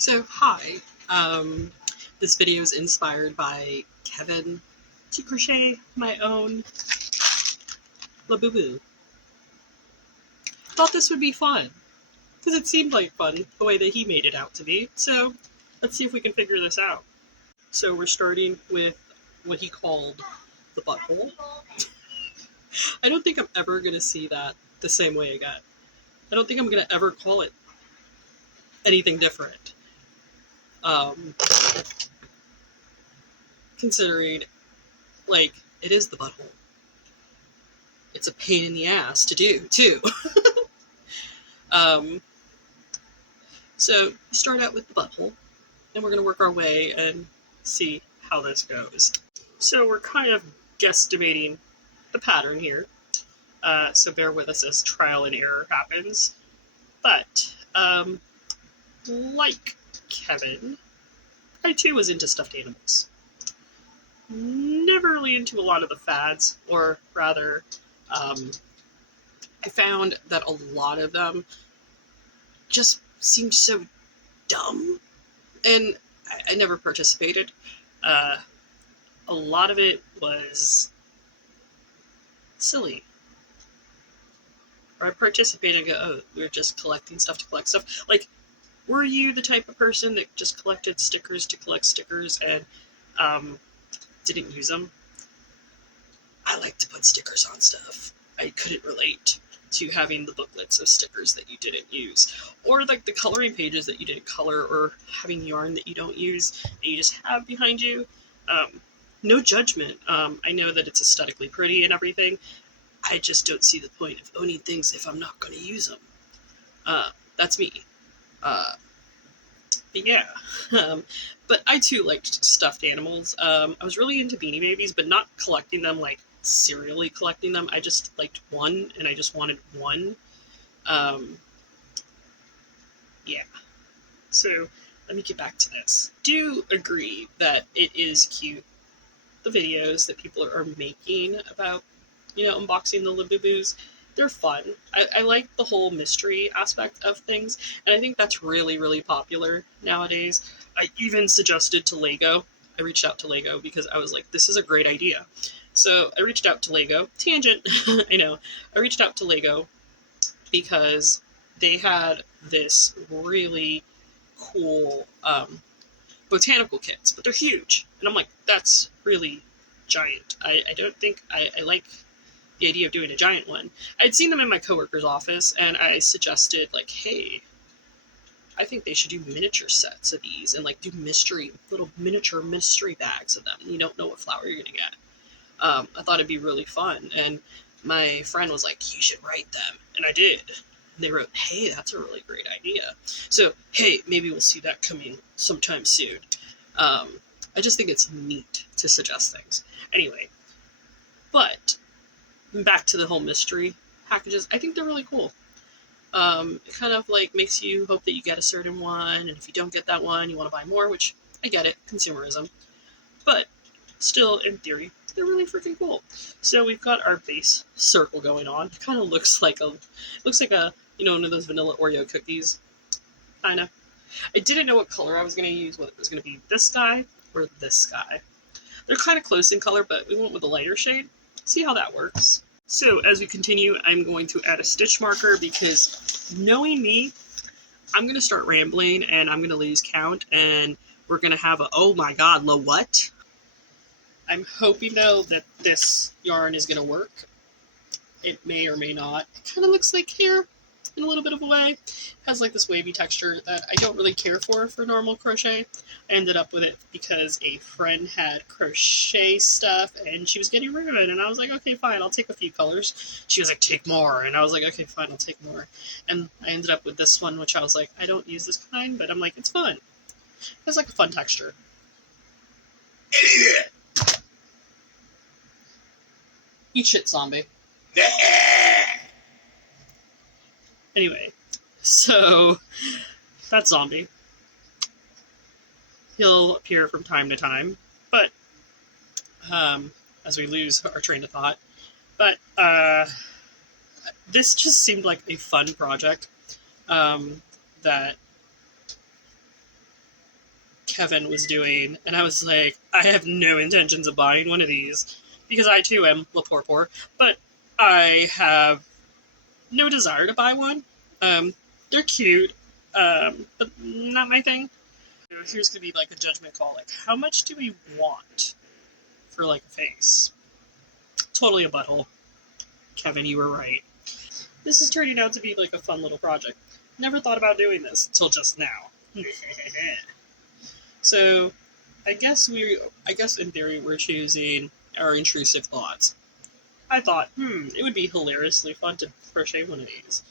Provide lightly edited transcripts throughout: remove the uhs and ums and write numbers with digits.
So, hi. This video is inspired by Kevin to crochet my own Labubu. Thought this would be fun, because it seemed like fun the way that he made it out to be. So, let's see if we can figure this out. So, we're starting with what he called the butthole. I don't think I'm ever going to see that the same way again. I don't think I'm going to ever call it anything different. Considering, like, it is the butthole. It's a pain in the ass to do, too. So, you start out with the butthole, and we're going to work our way and see how this goes. So, we're kind of guesstimating the pattern here. So, bear with us as trial and error happens. But, like Kevin, I too was into stuffed animals. Never really into a lot of the fads, or rather, I found that a lot of them just seemed so dumb, and I never participated. A lot of it was silly. Or I participated and go, oh, we're just collecting stuff to collect stuff. Like, were you the type of person that just collected stickers to collect stickers and didn't use them? I like to put stickers on stuff. I couldn't relate to having the booklets of stickers that you didn't use, or like the coloring pages that you didn't color, or having yarn that you don't use and you just have behind you. No judgment. I know that it's aesthetically pretty and everything. I just don't see the point of owning things if I'm not going to use them. That's me. But yeah. But I too liked stuffed animals. I was really into Beanie Babies, but not collecting them, like serially collecting them. I just liked one, and I just wanted one. Yeah. So let me get back to this. Do agree that it is cute, the videos that people are making about, unboxing the Labubus. They're fun. I like the whole mystery aspect of things, and I think that's really, really popular nowadays. I even suggested to Lego. I reached out to Lego because I was like, this is a great idea. So I reached out to Lego. Tangent, I know. I reached out to Lego because they had this really cool botanical kits, but they're huge. And I'm like, that's really giant. I don't think I like the idea of doing a giant one. I'd seen them in my coworker's office, and I suggested, like, hey, I think they should do miniature sets of these and, like, do little miniature mystery bags of them. You don't know what flower you're going to get. I thought it'd be really fun, and my friend was like, you should write them. And I did. And they wrote, hey, that's a really great idea. So, hey, maybe we'll see that coming sometime soon. I just think it's neat to suggest things. Anyway, but back to the whole mystery packages. I think they're really cool. It kind of like makes you hope that you get a certain one, and if you don't get that one, you want to buy more, which I get it, consumerism. But still, in theory, they're really freaking cool. So we've got our base circle going on. It kind of looks like a one of those vanilla Oreo cookies, kind of. I didn't know what color I was going to use, whether it was going to be this guy or this guy. They're kind of close in color, but we went with a lighter shade. See how that works. So as we continue, I'm going to add a stitch marker because, knowing me, I'm going to start rambling and I'm going to lose count, and we're going to have a, oh my god, what? I'm hoping though that this yarn is going to work. It may or may not. It kind of looks like hair in a little bit of a way. It has like this wavy texture that I don't really care for normal crochet. I ended up with it because a friend had crochet stuff and she was getting rid of it, and I was like, okay, fine, I'll take a few colors. She was like, take more, and I was like, okay, fine, I'll take more. And I ended up with this one, which I was like, I don't use this kind, but I'm like, it's fun. It has like a fun texture. Idiot! Eat shit, zombie. Anyway, so that's zombie. He'll appear from time to time, but as we lose our train of thought. But this just seemed like a fun project that Kevin was doing, and I was like, I have no intentions of buying one of these because I too am La Poor, but I have no desire to buy one. They're cute, but not my thing. Here's gonna be like a judgment call. Like, how much do we want for like a face? Totally a butthole. Kevin, you were right. This is turning out to be like a fun little project. Never thought about doing this until just now. So, I guess in theory we're choosing our intrusive thoughts. I thought, it would be hilariously fun to crochet one of these.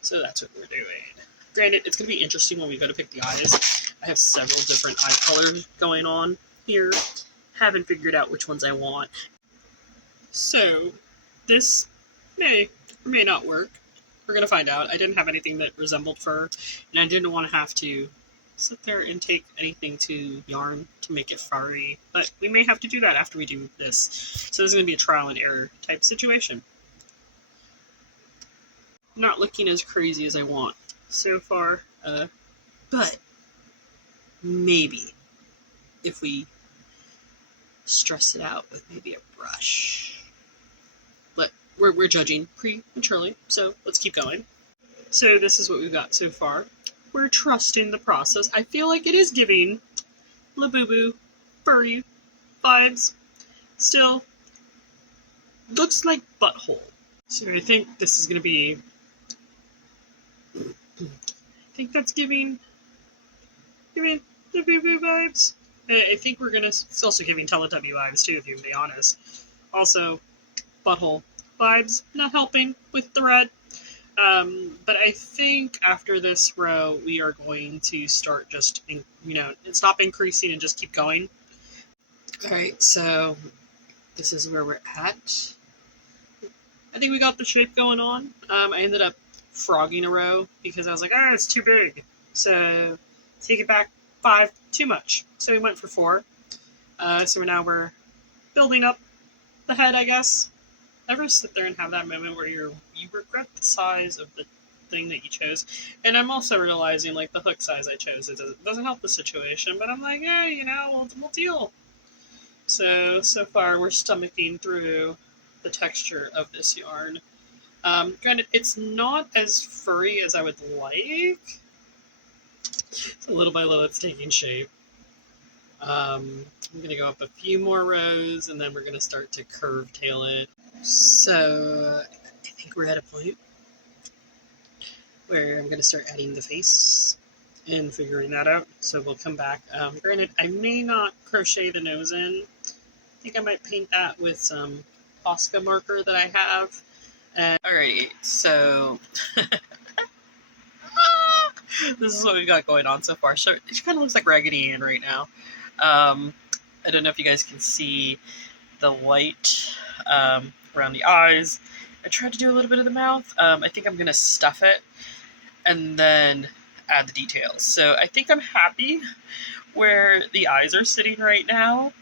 So that's what we're doing. Granted, it's going to be interesting when we go to pick the eyes. I have several different eye colors going on here. Haven't figured out which ones I want. So, this may or may not work. We're going to find out. I didn't have anything that resembled fur, and I didn't want to have to sit there and take anything to yarn to make it furry. But we may have to do that after we do this. So this is going to be a trial and error type situation. Not looking as crazy as I want so far, but maybe if we stress it out with maybe a brush. But we're judging prematurely, so let's keep going. So this is what we've got so far. We're trusting the process. I feel like it is giving Labubu furry vibes. Still, looks like butthole. So I think this is going to be... I think that's giving Labubu vibes. I think we're going to... It's also giving Teletubby vibes too, if you can be honest. Also, butthole vibes. Not helping with the red. But I think after this row, we are going to start just, stop increasing and just keep going. Alright, so this is where we're at. I think we got the shape going on. I ended up frogging a row because I was like, it's too big. So take it back 5, too much. So we went for 4. So now we're building up the head, I guess. Ever sit there and have that moment where you regret the size of the thing that you chose? And I'm also realizing, like, the hook size I chose, it doesn't help the situation, but I'm like, we'll deal. So far we're stomaching through the texture of this yarn. Granted, it's not as furry as I would like. So little by little it's taking shape. I'm going to go up a few more rows, and then we're going to start to curve tail it. So I think we're at a point where I'm going to start adding the face and figuring that out. So we'll come back. Granted, I may not crochet the nose in. I think I might paint that with some Posca marker that I have. Alrighty, so this is what we've got going on so far. So it kind of looks like Raggedy Ann right now. I don't know if you guys can see the light around the eyes. I tried to do a little bit of the mouth. I think I'm going to stuff it and then add the details. So I think I'm happy where the eyes are sitting right now.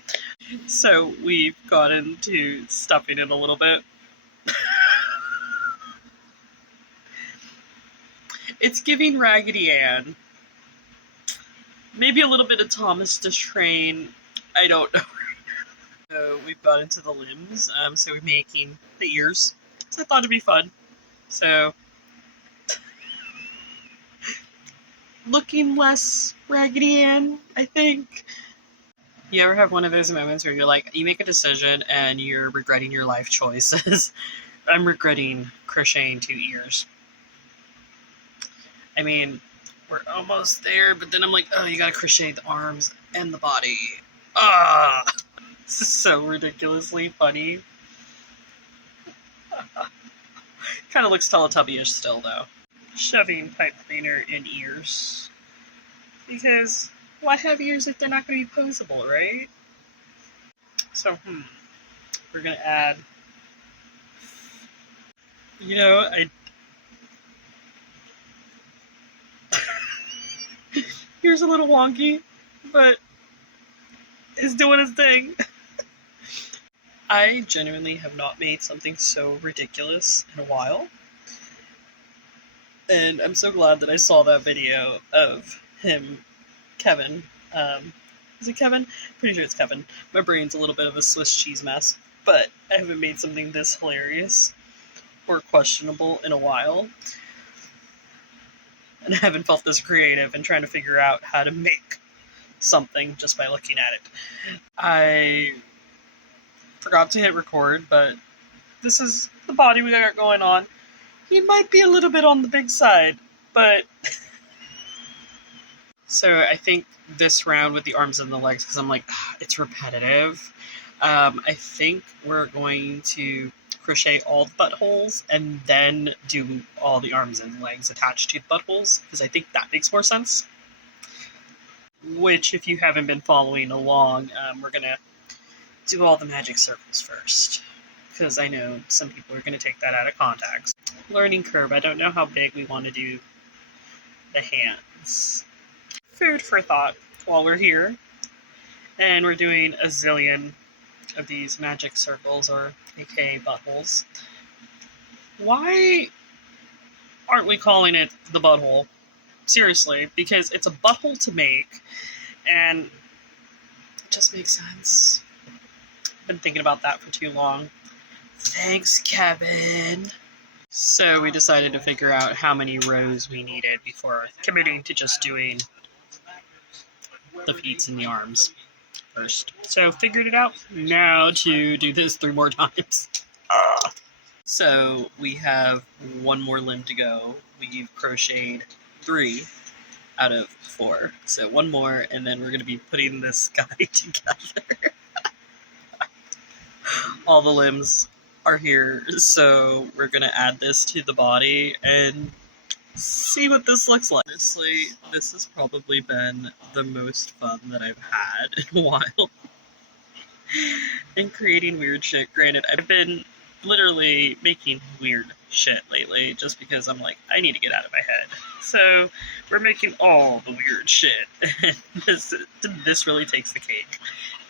So we've got into stuffing it a little bit. It's giving Raggedy Ann. Maybe a little bit of Thomas Destrain. I don't know. So we've got into the limbs. So we're making the ears. So I thought it'd be fun. So looking less Raggedy Ann, I think. You ever have one of those moments where you're like, you make a decision and you're regretting your life choices? I'm regretting crocheting 2 ears. I mean, we're almost there, but then I'm like, you gotta crochet the arms and the body. This is so ridiculously funny. Kind of looks Teletubby-ish still, though. Shoving pipe cleaner in ears. Because why have ears if they're not going to be posable, right? So, we're going to add... Here's a little wonky, but it's doing its thing. I genuinely have not made something so ridiculous in a while. And I'm so glad that I saw that video of him, Kevin, Is it Kevin? Pretty sure it's Kevin. My brain's a little bit of a Swiss cheese mess, but I haven't made something this hilarious or questionable in a while. And I haven't felt this creative in trying to figure out how to make something just by looking at it. I forgot to hit record, but this is the body we got going on. He might be a little bit on the big side, but... So I think this round with the arms and the legs, because I'm like, it's repetitive. I think we're going to crochet all the buttholes and then do all the arms and legs attached to the buttholes, because I think that makes more sense. Which, if you haven't been following along, we're going to do all the magic circles first, because I know some people are going to take that out of context. Learning curve, I don't know how big we want to do the hands. Food for thought while we're here, and we're doing a zillion of these magic circles, or aka buttholes. Why aren't we calling it the butthole? Seriously, because it's a butthole to make, and it just makes sense. I've been thinking about that for too long. Thanks, Kevin. So we decided to figure out how many rows we needed before committing to just doing the feet and the arms first. So figured it out. Now to do this 3 more times. So we have 1 more limb to go. We've crocheted 3 out of 4. So 1 more, and then we're going to be putting this guy together. All the limbs are here, so we're going to add this to the body and see what this looks like. Honestly, this has probably been the most fun that I've had in a while. And creating weird shit. Granted, I've been literally making weird shit lately just because I'm like, I need to get out of my head. So we're making all the weird shit. And this really takes the cake.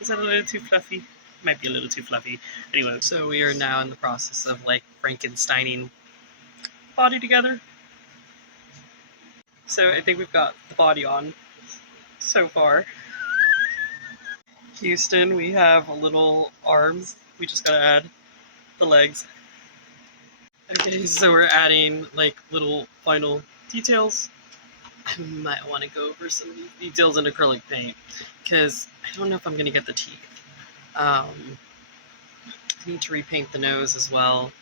Is that a little too fluffy? Might be a little too fluffy. Anyway, so we are now in the process of like Frankensteining body together. So I think we've got the body on so far. Houston, we have a little arms. We just gotta add the legs. Okay, so we're adding like little final details. I might want to go over some of these details in acrylic paint because I don't know if I'm gonna get the teeth. I need to repaint the nose as well.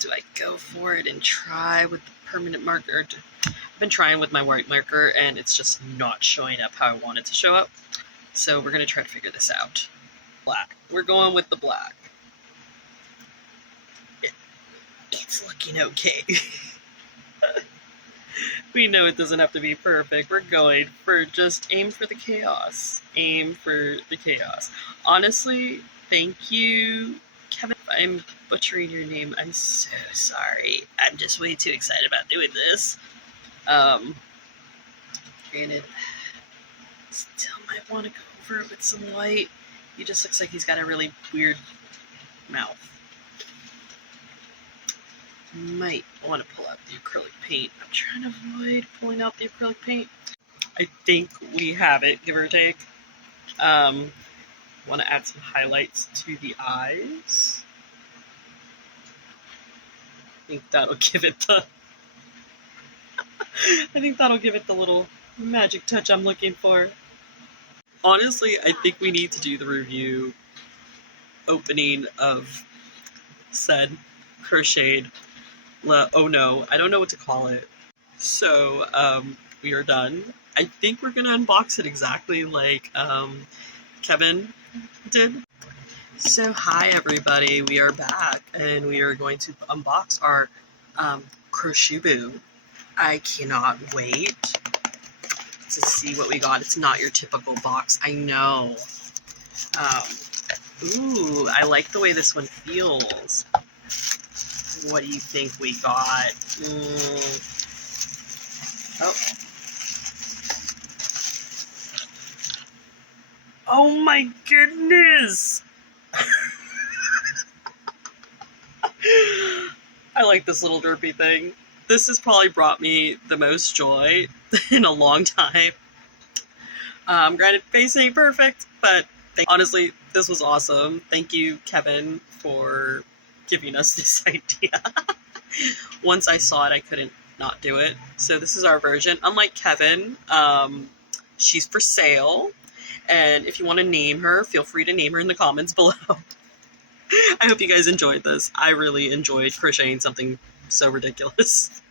Do I go for it and try with the permanent marker? I've been trying with my white marker and it's just not showing up how I want it to show up. So we're going to try to figure this out. Black. We're going with the black. It's looking okay. We know it doesn't have to be perfect. We're going for just aim for the chaos. Aim for the chaos. Honestly, thank you, Kevin. If I'm butchering your name, I'm so sorry. I'm just way too excited about doing this. Granted, still might want to go over it with some light. He just looks like he's got a really weird mouth. Might want to pull out the acrylic paint. I'm trying to avoid pulling out the acrylic paint. I think we have it, give or take. Want to add some highlights to the eyes. I think that'll give it the I think that'll give it the little magic touch I'm looking for. Honestly, I think we need to do the review opening of said crocheted. Oh no, I don't know what to call it. So, we are done. I think we're gonna unbox it exactly like Kevin did. So hi everybody, we are back and we are going to unbox our Crochubu. I cannot wait to see what we got. It's not your typical box, I know. Ooh, I like the way this one feels. What do you think we got? Oh. Oh my goodness! I like this little derpy thing. This has probably brought me the most joy in a long time. Granted, face ain't perfect, but honestly, this was awesome. Thank you, Kevin, for giving us this idea. Once I saw it, I couldn't not do it. So this is our version. Unlike Kevin, she's for sale. And if you want to name her, feel free to name her in the comments below. I hope you guys enjoyed this. I really enjoyed crocheting something so ridiculous.